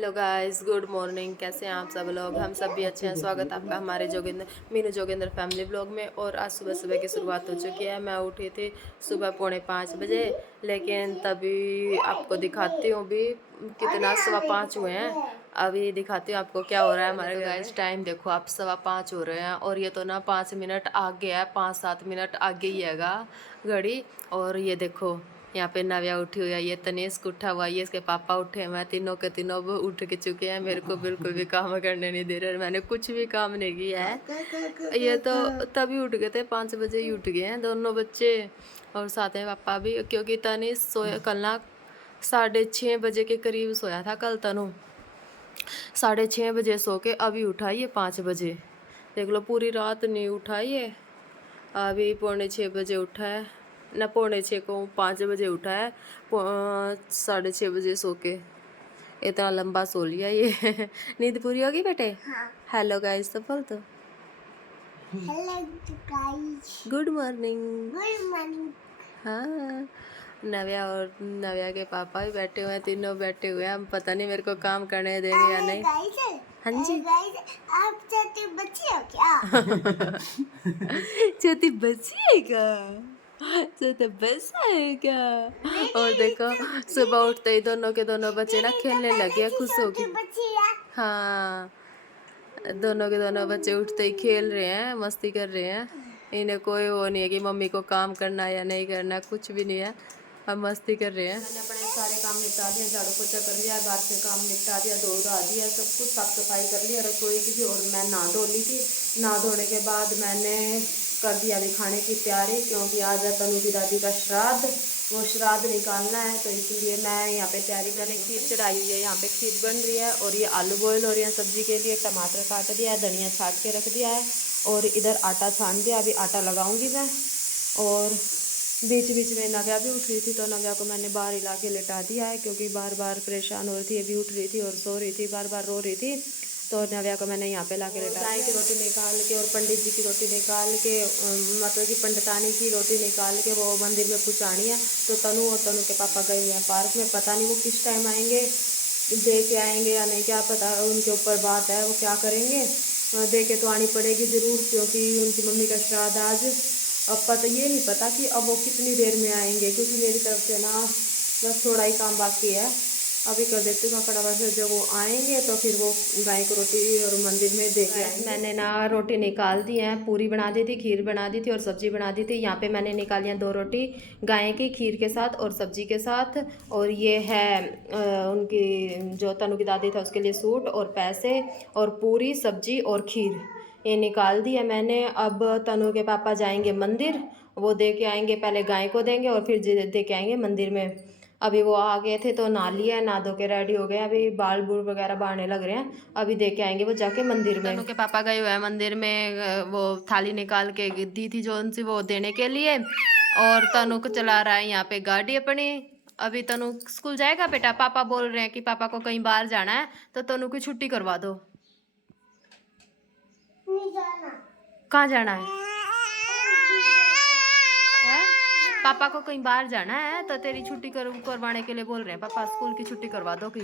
Hello guys, good morning. कैसे हैं आप सब लोग? हम सब भी अच्छे हैं। स्वागत आपका हमारे मीनू जोगिंदर फैमिली ब्लॉग में। और आज सुबह सुबह की शुरुआत हो चुकी है। मैं उठी थी सुबह 4:45 बजे, लेकिन तभी आपको दिखाती हूँ भी कितना 5:15 हुए हैं। अभी दिखाती हूँ आपको क्या हो रहा है हमारे गाइस। टाइम देखो आप, 5:15 हो रहे हैं और ये तो ना 5 मिनट आगे है, 5-7 मिनट आगे ही हैगा घड़ी। और ये देखो यहाँ पे नव्या उठी हुई है, ये तनीष्क उठा हुआ है, ये इसके पापा उठे हैं, तीनों के तीनों अब उठ के चुके हैं। मेरे को बिल्कुल भी काम करने नहीं दे रहे, मैंने कुछ भी काम नहीं किया है। ये तो तभी उठ गए थे, 5 बजे ही उठ गए हैं दोनों बच्चे और साथ में पापा भी, क्योंकि तनीष्क सोया कल ना 6:30 बजे के करीब सोया था कल तनु। 6:30 बजे सो के अभी उठा ये 5 बजे। देख लो, पूरी रात नहीं उठा ये, अभी 5:45 उठा है ना, 5:45 को 5 बजे उठा है, 6:30 बजे सो के इतना लंबा सो लिया ये। नींद पूरी होगी बेटे? हाँ। हेलो गाइस तो बोल दो। Hello guys, good morning. Good morning. हाँ, नव्या के पापा भी बैठे हुए हैं, तीनों बैठे हुए हैं। हम पता नहीं मेरे को काम करने देंगे या नहीं। हाँ जी, आप छोटी बच्ची हो क्या? छोटी बच्ची है क्या? छोटा बच्चा है क्या? और देखो सुबह उठते ही दोनों के दोनों बच्चे ना खेलने लगे हैं, खुश हो गए। हाँ, दोनों के दोनों बच्चे उठते ही खेल रहे हैं, मस्ती कर रहे हैं। इन्हें कोई वो नहीं है कि मम्मी को काम करना या नहीं करना, कुछ भी नहीं है, हम मस्ती कर रहे हैं। मैंने अपने सारे काम निपटा दिए, झाड़ू पोछा कर लिया, बाहर से काम निपटा दिया, धो धा दिया, सब कुछ साफ सफाई कर लिया रसोई की भी। और मैं नहा धो ली थी। नहा धोने के बाद मैंने कर दिया अभी खाने की तैयारी, क्योंकि आज है तनु की दादी का श्राद्ध, वो श्राद्ध निकालना है, तो इसलिए मैं यहाँ पे तैयारी करने। खीर चढ़ाई हुई है, यहाँ पे खीर बन रही है और ये आलू बॉयल हो रही है सब्जी के लिए। टमाटर काट दिया है, धनिया छाट के रख दिया है और इधर आटा छान दिया, अभी आटा लगाऊंगी मैं। और बीच बीच में नव्या भी उठ रही थी, तो नव्या को मैंने बाहर हिला के लेटा दिया है, क्योंकि बार बार परेशान हो रही थी। अभी उठ रही थी और सो रही थी, बार बार रो रही थी, तो नव्या को मैंने यहाँ पे ला के लेटा। गाय की रोटी निकाल के और पंडित जी की रोटी निकाल के, मतलब कि पंडितानी की रोटी निकाल के वो मंदिर में पहुँचानी है। तो तनु और तनु के पापा गए हुए हैं पार्क में, पता नहीं वो किस टाइम आएंगे, दे के आएंगे या नहीं, क्या पता, उनके ऊपर बात है वो क्या करेंगे। दे के तो आनी पड़ेगी ज़रूर, क्योंकि उनकी मम्मी का श्राद्ध आज। अब पता ये नहीं पता कि अब वो कितनी देर में आएंगे, क्योंकि मेरी तरफ से ना बस थोड़ा ही काम बाकी है, अभी कर देती हूँ फटाफट से। जब वो आएंगे तो फिर वो गाय को रोटी और मंदिर में दे के आएंगे। मैंने ना रोटी निकाल दी है, पूरी बना दी थी, खीर बना दी थी और सब्जी बना दी थी। यहाँ पे मैंने निकाली है 2 रोटी गाय की, खीर के साथ और सब्जी के साथ। और ये है उनकी जो तनु की दादी था उसके लिए सूट और पैसे और पूरी सब्जी और खीर, ये निकाल दी है मैंने। अब तनु के पापा जाएंगे मंदिर, वो दे के आएंगे, पहले गाय को देंगे और फिर दे के आएंगे मंदिर में। अभी वो आ गए थे तो नहा लिया, नहा धो के रेडी हो गए, अभी बाल बूल वगैरह बांधने लग रहे हैं, अभी दे के आएंगे वो जाके मंदिर में। तनु के पापा गए हुए हैं मंदिर में, वो थाली निकाल के दी थी जो उनसे, वो देने के लिए। और तनु को चला रहा है यहाँ पे गाड़ी अपनी। अभी तनु स्कूल जाएगा बेटा? पापा बोल रहे हैं कि पापा को कहीं बाहर जाना है, तो तनु की छुट्टी करवा दो। नहीं जाना। कहाँ जाना है? पापा को कहीं बाहर जाना है, तो तेरी छुट्टी करवाने के लिए बोल रहे हैं पापा, स्कूल की छुट्टी करवा दो कि।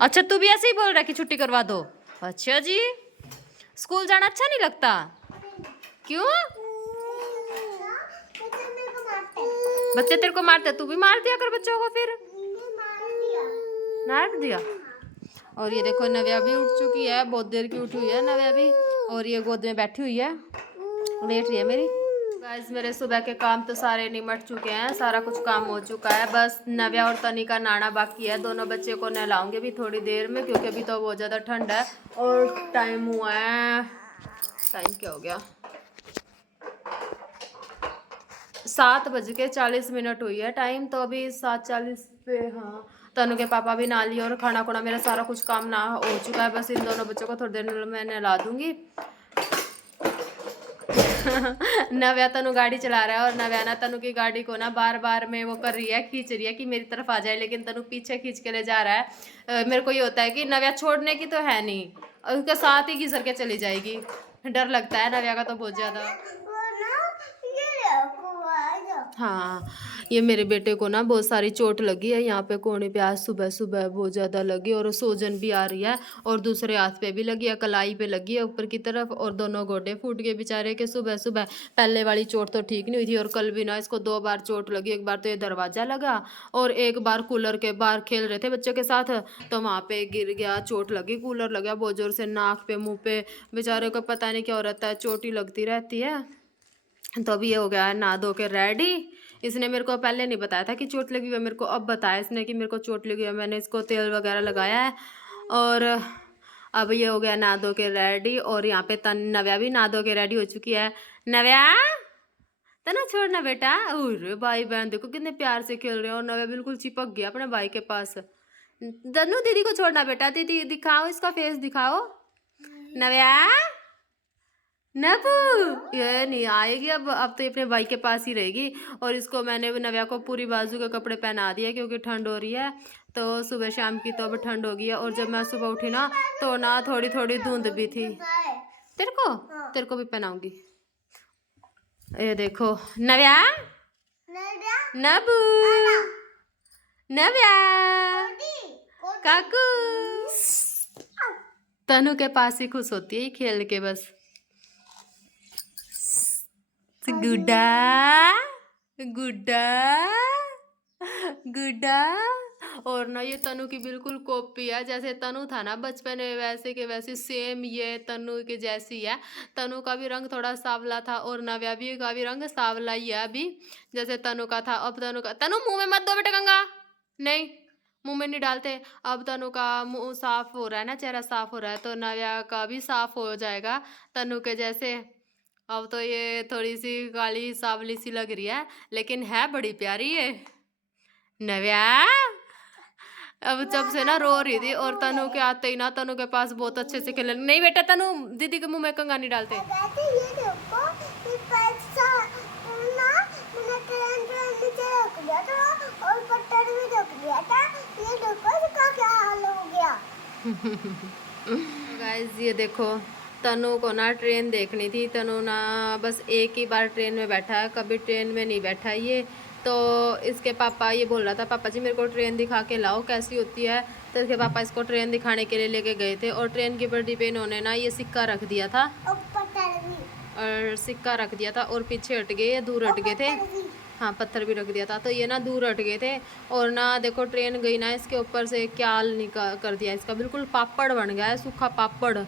अच्छा, तू भी ऐसे ही बोल रहा है कि छुट्टी करवा दो? अच्छा जी, स्कूल जाना अच्छा नहीं लगता? क्यों? बच्चे तेरे को मारते, तू भी मार दिया कर बच्चों को फिर। मार दिया। और ये देखो नव्या भी उठ चुकी है, बहुत देर की उठी हुई है नव्या भी, और ये गोद में बैठी हुई है, लेट रही है मेरी। गाइस, मेरे सुबह के काम तो सारे निमट चुके हैं, सारा कुछ काम हो चुका है, बस नव्या और तनी का नहाना बाकी है। दोनों बच्चे को नहलाऊंगे भी थोड़ी देर में, क्योंकि अभी तो बहुत ज़्यादा ठंड है। और टाइम हुआ है, टाइम क्या हो गया, 7:40 हुई है टाइम, तो अभी 7:40 पे। हाँ, तनु के पापा भी नहा लिए और खाना खुना मेरा सारा कुछ काम ना हो चुका है, बस इन दोनों बच्चों को थोड़ी देर में मैं नहला दूंगी। नव्या तनु गाड़ी चला रहा है और नव्या ना तनु की गाड़ी को ना बार बार में वो कर रही है, खींच रही है कि मेरी तरफ आ जाए, लेकिन तनु पीछे खींच के ले जा रहा है। मेरे को ये होता है कि नव्या छोड़ने की तो है नहीं, उसके साथ ही घिसर के चली जाएगी, डर लगता है नव्या का तो बहुत ज्यादा। हाँ, ये मेरे बेटे को ना बहुत सारी चोट लगी है यहाँ पे कोहनी पे, आज सुबह सुबह बहुत ज़्यादा लगी और सूजन भी आ रही है और दूसरे हाथ पे भी लगी है, कलाई पे लगी है ऊपर की तरफ और दोनों गोडे फूट गए बेचारे के सुबह सुबह। पहले वाली चोट तो ठीक नहीं हुई थी और कल भी ना इसको 2 बार चोट लगी। एक बार तो ये दरवाजा लगा और एक बार कूलर के बाहर खेल रहे थे बच्चों के साथ, तो वहाँ पे गिर गया, चोट लगी, कूलर लगा बहुत जोर से नाक पे मुँह पे। बेचारे को पता नहीं क्या हो रहता है, चोट ही लगती रहती है। तो अभी ये हो गया है नहा धो के रेडी। इसने मेरे को पहले नहीं बताया था कि चोट लगी हुई है, मेरे को अब बताया इसने कि मेरे को चोट लगी है। मैंने इसको तेल वगैरह लगाया है और अब ये हो गया नहा धो के रेडी। और यहाँ पे नव्या भी नहा धो के रेडी हो चुकी है। नव्या तना छोड़ना बेटा। अरे भाई बहन देखो कितने प्यार से खेल रहे हैं और नव्या बिल्कुल चिपक गया अपने भाई के पास। दन्नू दीदी को छोड़ना बेटा, दीदी दिखाओ, इसका फेस दिखाओ। नव्या नबू ये नहीं आएगी अब तो ये अपने भाई के पास ही रहेगी। और इसको मैंने नव्या को पूरी बाजू के कपड़े पहना दिए क्योंकि ठंड हो रही है, तो सुबह शाम की तो अब ठंड हो गई है। और जब मैं सुबह उठी ना तो ना थोड़ी थोड़ी धुंध भी थी। तेरे को भी पहनाऊंगी। ये देखो नव्या, नबू, नव्या, काकू। तनु के पास ही खुश होती है खेल के बस। गुड्डा गुड्डा गुड्डा। और ना ये तनु की बिल्कुल कॉपी है, जैसे तनु था ना बचपन में वैसे के वैसे सेम ये तनु के जैसी है। तनु का भी रंग थोड़ा सांवला था और नव्या भी का भी रंग सांवला ही है अभी, जैसे तनु का था। अब तनु का, तनु मुंह में मत दो बेटा गंगा, नहीं मुंह में नहीं डालते। अब तनु का मुंह साफ हो रहा है ना, चेहरा साफ हो रहा है, तो नव्या का भी साफ हो जाएगा तनु के जैसे। अब तो ये थोड़ी सी काली सांवली सी लग रही है लेकिन है बड़ी प्यारी है नव्या। अब जब से ना रो रही थी और तनु के आते ही ना तनु के पास बहुत अच्छे से खेलने। नहीं बेटा तनु दीदी के मुंह में कंघा नहीं डालते। गाइस ये देखो तनु को ना ट्रेन देखनी थी। तनु ना बस एक ही बार ट्रेन में बैठा है, कभी ट्रेन में नहीं बैठा ये। तो इसके पापा ये बोल रहा था पापा जी मेरे को ट्रेन दिखा के लाओ कैसी होती है। तो इसके पापा इसको ट्रेन दिखाने के लिए लेके गए थे और ट्रेन की पटरी पे इन्होंने ना ये सिक्का रख दिया था और सिक्का रख दिया था और पीछे हट गए, दूर हट गए थे। हाँ पत्थर भी रख दिया था, तो ये ना दूर हट गए थे। और ना देखो ट्रेन गई ना इसके ऊपर से क्याल निकाल कर दिया इसका, बिल्कुल पापड़ बन गया है, सूखा पापड़।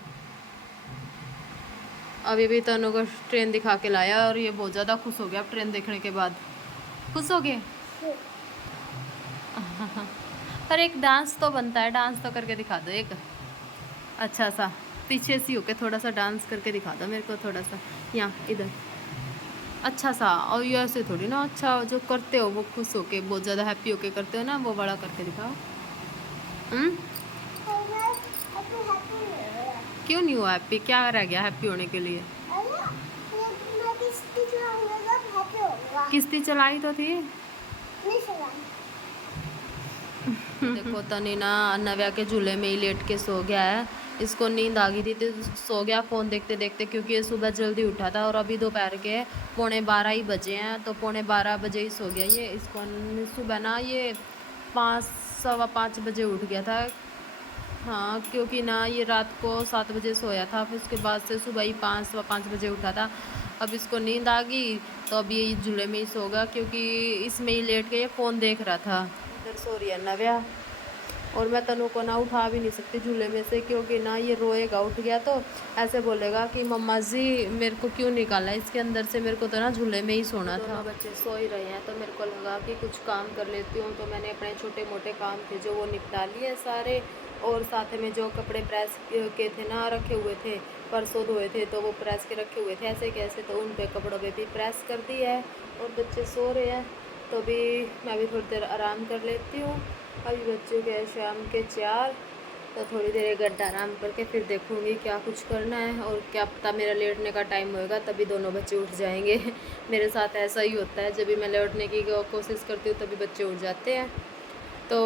अभी भी तनु को ट्रेन दिखा के लाया और ये बहुत ज़्यादा खुश हो गया ट्रेन देखने के बाद। खुश हो गए। पर एक डांस तो बनता है, डांस तो करके दिखा दो एक अच्छा सा, पीछे सी होके थोड़ा सा डांस करके दिखा दो मेरे को, थोड़ा सा यहाँ इधर अच्छा सा। और ये ऐसे थोड़ी ना, अच्छा जो करते हो वो खुश होके बहुत ज़्यादा हैप्पी होके करते हो ना, वो बड़ा करके दिखाओ। क्यों नहीं हुआ हैप्पी, क्या रह गया हैप्पी होने के लिए? किस्ती चलाई तो थी। देखो तनी ना नव्या के झूले में ही लेट के सो गया है, इसको नींद आ गई थी तो सो गया फ़ोन देखते देखते, क्योंकि ये सुबह जल्दी उठा था और अभी दोपहर के 11:45 ही बजे हैं, तो 11:45 बजे ही सो गया ये। इसको सुबह ना ये 5 सवा 5 बजे उठ गया था। हाँ क्योंकि ना ये रात को 7 बजे सोया था, फिर उसके बाद से सुबह ही 5 सवा 5 बजे उठा था। अब इसको नींद आ गई तो अब ये झूले में ही सो गया, क्योंकि इसमें ही लेट के ये फ़ोन देख रहा था। इधर सो रही है नव्या और मैं तनु को ना उठा भी नहीं सकती झूले में से, क्योंकि ना ये रोएगा, उठ गया तो ऐसे बोलेगा कि मम्मा जी मेरे को क्यों निकाला इसके अंदर से, मेरे को तो ना झूले में ही सोना था। बच्चे सो ही रहे हैं तो मेरे को लगा कि कुछ काम कर लेती हूँ, तो मैंने अपने छोटे मोटे काम थे जो वो निपटा लिए सारे, और साथ में जो कपड़े प्रेस के थे ना रखे हुए थे, परसों धोए थे तो वो प्रेस के रखे हुए थे ऐसे कैसे, तो उन पे कपड़ों पे भी प्रेस कर दी है। और बच्चे सो रहे हैं तो भी मैं भी थोड़ी देर आराम कर लेती हूँ। अभी बच्चों के शाम के 4, तो थोड़ी देर 1 घंटा आराम करके फिर देखूँगी क्या कुछ करना है, और क्या पता मेरा लेटने का टाइम होएगा तभी दोनों बच्चे उठ जाएंगे। मेरे साथ ऐसा ही होता है, जब भी मैं लेटने की कोशिश करती हूँ तभी बच्चे उठ जाते हैं। तो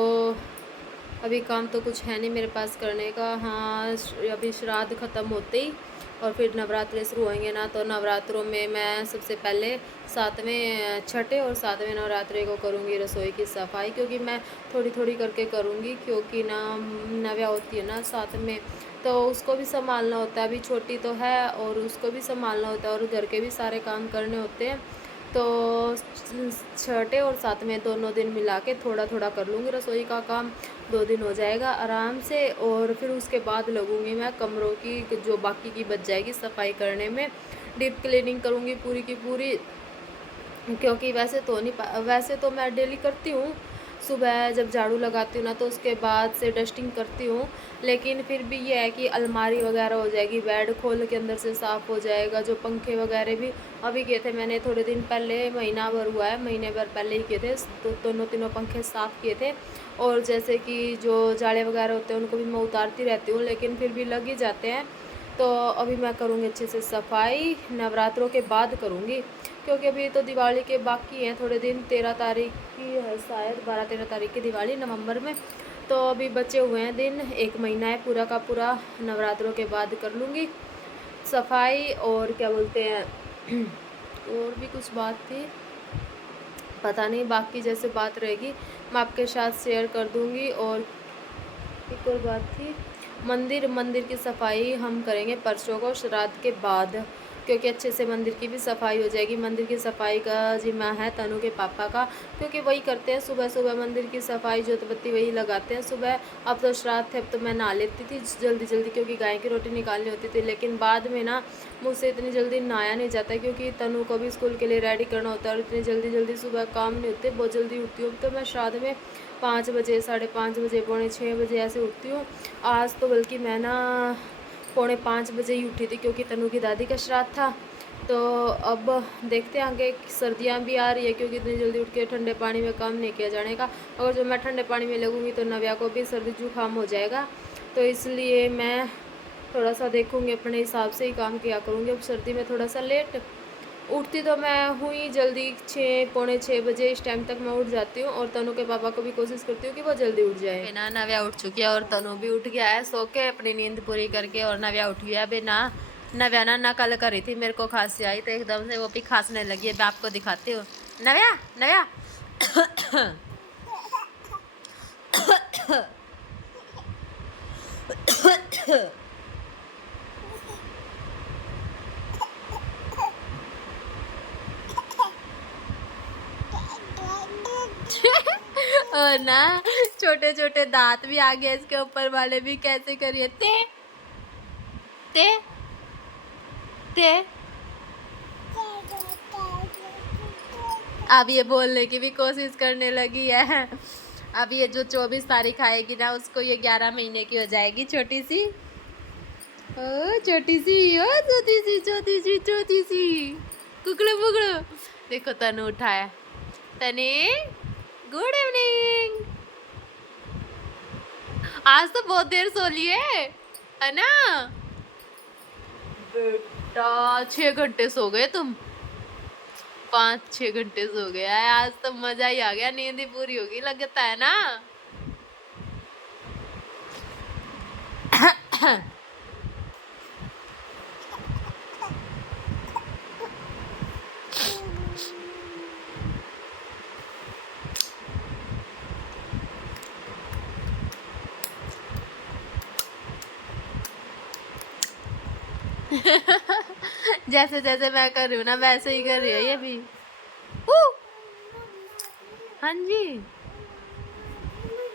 अभी काम तो कुछ है नहीं मेरे पास करने का। हाँ अभी श्राद्ध ख़त्म होते ही और फिर नवरात्रे शुरू होंगे ना, तो नवरात्रों में मैं सबसे पहले छठे और सातवें नवरात्रे को करूँगी रसोई की सफाई, क्योंकि मैं थोड़ी थोड़ी करके करूँगी, क्योंकि ना नव्या होती है ना साथ में, तो उसको भी संभालना होता है। अभी छोटी तो है और उसको भी संभालना होता है और घर के भी सारे काम करने होते हैं। तो छठे और सातवें दोनों दिन मिला के थोड़ा थोड़ा कर लूँगी रसोई का काम, 2 दिन हो जाएगा आराम से। और फिर उसके बाद लगूँगी मैं कमरों की जो बाकी की बच जाएगी सफाई करने में, डीप क्लीनिंग करूँगी पूरी की पूरी, क्योंकि वैसे तो मैं डेली करती हूँ, सुबह जब झाड़ू लगाती हूँ ना तो उसके बाद से डस्टिंग करती हूँ, लेकिन फिर भी ये है कि अलमारी वगैरह हो जाएगी, बेड खोल के अंदर से साफ़ हो जाएगा, जो पंखे वगैरह भी अभी किए थे मैंने थोड़े दिन पहले, महीना भर हुआ है, महीने भर पहले ही किए थे, तो दोनों तीनों पंखे साफ़ किए थे। और जैसे कि जो जाले वगैरह होते हैं उनको भी मैं उतारती रहती हूँ, लेकिन फिर भी लग ही जाते हैं। तो अभी मैं करूँगी अच्छे से सफाई, नवरात्रों के बाद करूँगी, क्योंकि अभी तो दिवाली के बाकी हैं थोड़े दिन, 13 तारीख की है शायद, 12-13 तारीख की दिवाली नवंबर में, तो अभी बचे हुए हैं दिन, 1 महीना है पूरा का पूरा। नवरात्रों के बाद कर लूँगी सफाई। और क्या बोलते हैं और भी कुछ बात थी, पता नहीं, बाकी जैसे बात रहेगी मैं आपके साथ शेयर कर दूँगी। और एक और बात थी, मंदिर की सफाई हम करेंगे परसों को श्राद्ध के बाद, क्योंकि अच्छे से मंदिर की भी सफाई हो जाएगी। मंदिर की सफाई का जिम्मा है तनु के पापा का, क्योंकि वही करते हैं सुबह सुबह मंदिर की सफाई, जोत बत्ती वही लगाते हैं सुबह। अब तो श्राद्ध थे, अब तो मैं नहा लेती थी जल्दी जल्दी, क्योंकि गाय की रोटी निकालनी होती थी, लेकिन बाद में ना मुझसे इतनी जल्दी नहाया नहीं जाता, क्योंकि तनु को भी स्कूल के लिए रेडी करना होता है और इतनी जल्दी जल्दी सुबह काम नहीं होते, बहुत जल्दी उठती हूँ। तो मैं श्राद्ध में 5 बजे, 5:30 बजे, पौने 6 बजे ऐसे उठती हूँ। आज तो बल्कि मैं ना पौने 5 बजे ही उठी थी, क्योंकि तनु की दादी का श्राद्ध था। तो अब देखते हैं आगे, सर्दियाँ भी आ रही है, क्योंकि इतनी जल्दी उठ के ठंडे पानी में काम नहीं किया जाने का। अगर जो मैं ठंडे पानी में लगूँगी तो नव्या को भी सर्दी जुकाम हो जाएगा, तो इसलिए मैं थोड़ा सा देखूँगी, अपने हिसाब से ही काम किया करूँगी। अब सर्दी में थोड़ा सा लेट उठती तो मैं हुई जल्दी, 6 पौने 6 बजे, इस टाइम तक मैं उठ जाती हूँ। और तनु के पापा को भी कोशिश करती हूँ कि वो जल्दी उठ जाए। ना नव्या उठ चुकी है और तनु भी उठ गया है सो के अपनी नींद पूरी करके, और नव्या उठ गया। बिना नव्या ना नकल करी थी, मेरे को खांसी आई तो एकदम से वो भी खांसने लगी है। मैं आपको दिखाती हूँ, नव्या नव्या और ना छोटे छोटे दांत भी आ गए इसके ऊपर वाले भी, कैसे करिए ते ते ते। अब ये बोलने की भी कोशिश करने लगी है। अब ये जो 24 तारीख आएगी ना, उसको ये 11 महीने की हो जाएगी, छोटी सी, ओ छोटी सी, ओ छोटी सी छोटी सी छोटी सी, कुकड़ो पुकड़ो। देखो तनु उठाया, तने गुड इवनिंग। आज तो बहुत देर सो लिए है ना बेटा, 6 घंटे सो गए तुम, 5-6 घंटे सो गया है आज तो, मजा ही आ गया, नींद ही पूरी होगी लगता है ना। जैसे जैसे मैं कर रही हूँ ना वैसे ही कर रही है ये भी। हाँ जी,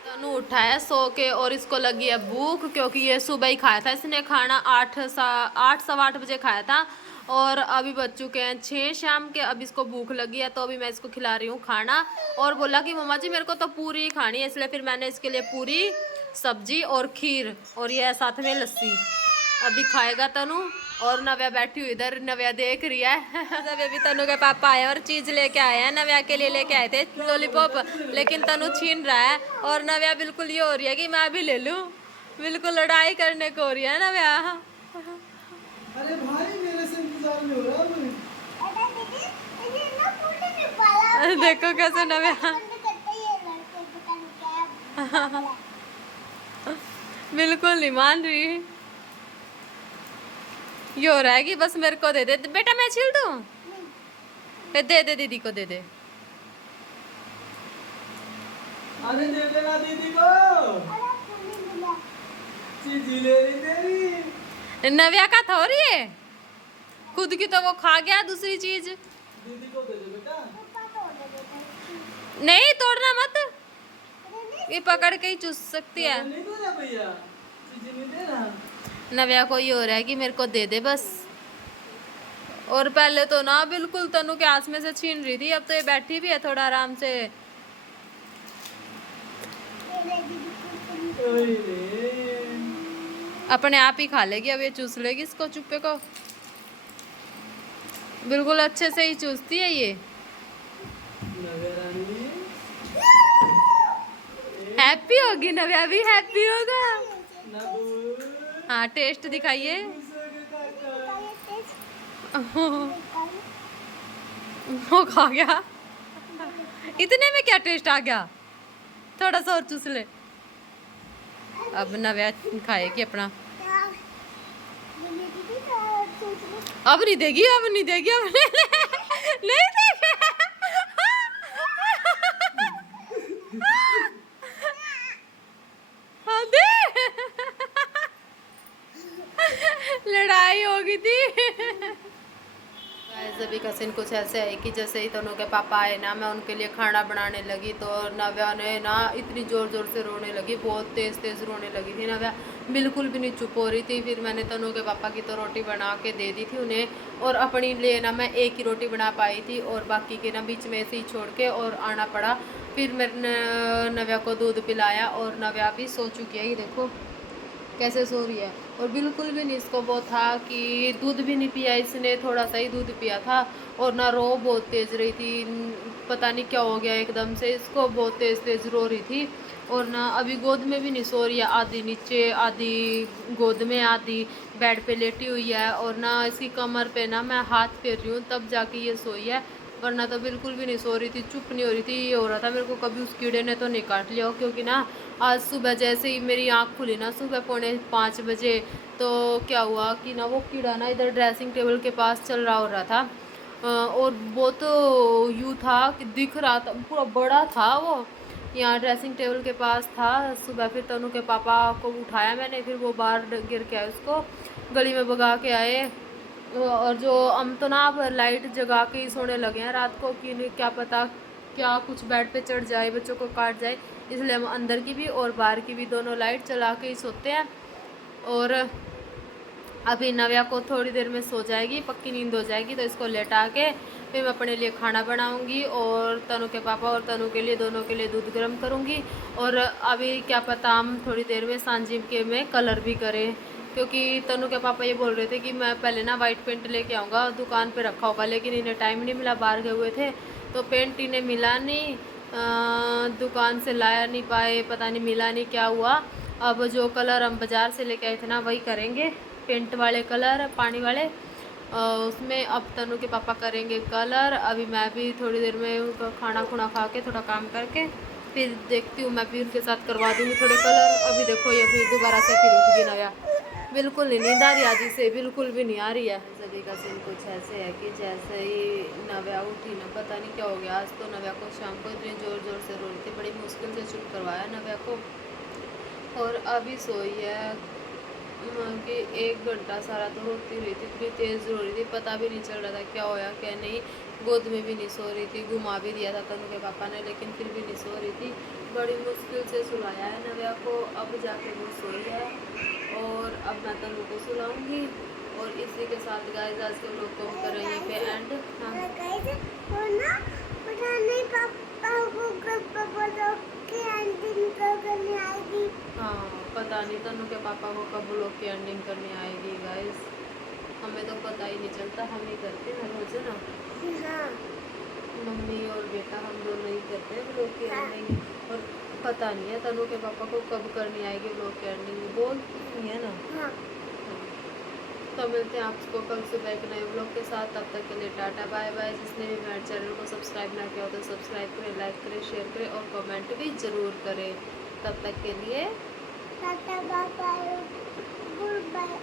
तनु उठा है सो के और इसको लगी है भूख, क्योंकि ये सुबह ही खाया था इसने खाना, 8 सवा 8 बजे खाया था, और अभी बज चुके हैं 6 शाम के। अब इसको भूख लगी है, तो अभी मैं इसको खिला रही हूँ खाना, और बोला कि मम्मा जी मेरे को तो पूरी खानी है, इसलिए फिर मैंने इसके लिए पूरी, सब्जी और खीर, और ये साथ में लस्सी अभी खाएगा तनु। और नव्या बैठी हुई इधर, नव्या देख रही है। जब अभी तनु के पापा आए और चीज लेके आए हैं, नव्या के लिए लेके आए थे लॉलीपॉप, लेकिन तनु छीन रहा है, और नव्या बिल्कुल ये हो रही है कि मैं भी ले लूं, बिल्कुल लड़ाई करने को हो रही है नव्या। अरे भाई मेरे से इंतजार नहीं हो रहा देखो कैसे नव्या बिल्कुल नहीं मान रही। ये हो रहा है कि बस मेरे को दे दे बेटा, मैं छील दूं? फिर दे दे, दीदी को दे दे। अरे दे देना दीदी को। चीज़ ले रही तेरी। नव्या का था और ये खुद की तो वो खा गया दूसरी चीज। दीदी को दे दे बेटा। नहीं तोड़ना मत, ये पकड़ के ही चूस सकती है। नहीं दे रहा भैया, चीज़ नहीं दे रहा। नव्या को ये हो रहा है कि मेरे को दे दे बस। और पहले तो ना बिल्कुल तनु के आस में से छीन रही थी, अब तो ये बैठी भी है थोड़ा आराम से। ओए रे। अपने आप ही खा लेगी, अब ये चूस लेगी इसको, चुप्पे को। बिल्कुल अच्छे से ही चूसती है ये। हैप्पी होगी नव्या भी, हैप्पी होगा। हाँ टेस्ट दिखाइए। वो खा गया। इतने में क्या टेस्ट आ गया, थोड़ा सा और चूस ले। अब नव्या खाएगी अपना। अब नहीं देगी, अब नहीं देगी, अब नहीं देगी। हाँ दे। लड़ाई हो गई थी। अभी का सीन कुछ ऐसे है कि जैसे ही तनु के पापा आए ना, मैं उनके लिए खाना बनाने लगी तो नव्या ने ना इतनी ज़ोर ज़ोर से रोने लगी, बहुत तेज़ तेज़ रोने लगी थी नव्या, बिल्कुल भी नहीं चुप हो रही थी। फिर मैंने तनु के पापा की तो रोटी बना के दे दी थी उन्हें, और अपनी लिए ना मैं एक ही रोटी बना पाई थी, और बाकी के ना बीच में से ही छोड़ के और आना पड़ा। फिर मैंने नव्या को दूध पिलाया, और नव्या भी सो चुकी है, ये देखो कैसे सो रही है। और बिल्कुल भी नहीं इसको वो था कि दूध भी नहीं पिया इसने, थोड़ा सा ही दूध पिया था। और ना रो बहुत तेज़ रही थी, पता नहीं क्या हो गया एकदम से इसको, बहुत तेज़ तेज़ रो रही थी। और ना अभी गोद में भी नहीं सो रही है, आधी नीचे आधी गोद में आधी बेड पे लेटी हुई है। और ना इसकी कमर पे ना मैं हाथ फेर रही हूँ तब जाके ये सोई है, वरना तो बिल्कुल भी नहीं सो रही थी, चुप नहीं हो रही थी। ये हो रहा था मेरे को कभी उस कीड़े ने तो नहीं काट लिया हो, क्योंकि ना आज सुबह जैसे ही मेरी आँख खुली ना सुबह 4:45 बजे, तो क्या हुआ कि ना वो कीड़ा ना इधर ड्रेसिंग टेबल के पास चल रहा हो रहा था। और वो तो यूँ था कि दिख रहा था, पूरा बड़ा था वो, यहाँ ड्रेसिंग टेबल के पास था। सुबह फिर तनु के पापा को उठाया मैंने, फिर वो बाहर गिर के आए, उसको गली में भगा के आए। और जो हम तो ना अब लाइट जगा के ही सोने लगे हैं रात को, कि क्या पता क्या कुछ बेड पे चढ़ जाए, बच्चों को काट जाए, इसलिए हम अंदर की भी और बाहर की भी दोनों लाइट चला के ही सोते हैं। और अभी नव्या को थोड़ी देर में सो जाएगी, पक्की नींद हो जाएगी, तो इसको लेटा के फिर मैं अपने लिए खाना बनाऊंगी, और तनु के पापा और तनु के लिए दोनों के लिए दूध गर्म करूंगी। और अभी क्या पता हम थोड़ी देर में सांजिम के में कलर भी करें, क्योंकि तनु के पापा ये बोल रहे थे कि मैं पहले ना वाइट पेंट लेके आऊँगा, दुकान पे रखा होगा, लेकिन इन्हें टाइम नहीं मिला, बाहर गए हुए थे, तो पेंट इन्हें मिला नहीं, दुकान से लाया नहीं पाए, पता नहीं मिला नहीं क्या हुआ। अब जो कलर हम बाज़ार से लेके आए थे ना वही करेंगे, पेंट वाले कलर पानी वाले, उसमें अब तनु के पापा करेंगे कलर। अभी मैं भी थोड़ी देर में खाना खुना खा के थोड़ा काम करके फिर देखती हूँ, मैं भी उनके साथ करवा दूँगी थोड़े कलर। अभी देखो ये फिर दोबारा से फिर उठ गई नव्या, बिल्कुल नहीं नींद आ रही आज से, बिल्कुल भी नहीं आ रही है। सभी का सीन कुछ ऐसे है कि जैसे ही नव्या उठी ना, पता नहीं क्या हो गया, आज तो नव्या को शाम को इतनी ज़ोर ज़ोर से रो रही थी, बड़ी मुश्किल से चुप करवाया नव्या को, और अभी सोई है कि 1 घंटा सारा तो रोती रही थी, इतनी तेज़ रो रही थी, पता भी नहीं चल रहा था क्या होया क्या नहीं। गोद में भी नहीं सो रही थी, घुमा भी दिया था तनु के पापा ने, लेकिन फिर भी नहीं सो रही थी, बड़ी मुश्किल से सुलाया है नव्या को, अब जाके वो सोई है। और अब मैं तनु को सुलाऊंगी, और इसी के साथ गाइस आज के लोग को हम कर रहे हैं पे एंड। हाँ पता नहीं तनु के पापा को कब लोग की एंडिंग करनी आएगी गाइस, हमें तो पता ही नहीं चलता, हम ही करते हैं रोज ना। हाँ। मम्मी और बेटा हम दोनों ही करते हैं लोग की एंडिंग, और पता नहीं है तनु के पापा को कब करनी आएगी लोग की एंडिंग, बोल नहीं है ना। हाँ। तो मिलते हैं आपको कल सुबह एक नए ब्लॉग के साथ, तब तक के लिए टाटा बाय बाय। जिसने भी मेरे चैनल को सब्सक्राइब ना किया हो तो सब्सक्राइब करें, लाइक करें, शेयर करें और कमेंट भी ज़रूर करें। तब तक के लिए tata bye bye, goodbye.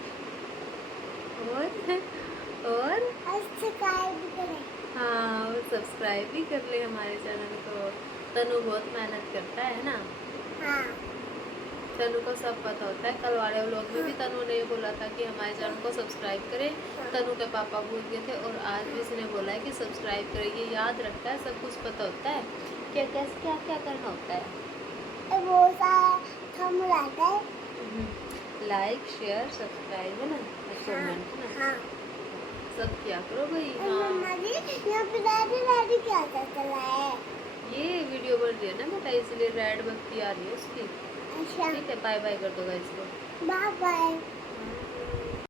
और सब्सक्राइब करें। हाँ, और सब्सक्राइब भी कर ले हमारे चैनल को। तनु बहुत मेहनत करता है ना। हाँ तनु को सब पता होता है। कल वाले व्लॉग में भी तनु ने बोला था कि हमारे चैनल को सब्सक्राइब करें। तनु के पापा भूल गए थे और आज भी इसने बोला है कि सब्सक्राइब करें। ये याद रखता है, सब कुछ पता होता है क्या कैसे क्या क्या करना होता है। वो सारा काम रहता है। लाइक शेयर सब्सक्राइब है ना, कमेंट है ना, हाँ सब क्या करो भाई। मम्मा हाँ, जी यहाँ पे दादी क्या चला है। ये वीडियो बन रही है ना बेटा, इसलिए रेड बत्ती आ रही है उसकी। अच्छा ठीक है, बाय बाय कर दो गाइस को। Bye bye.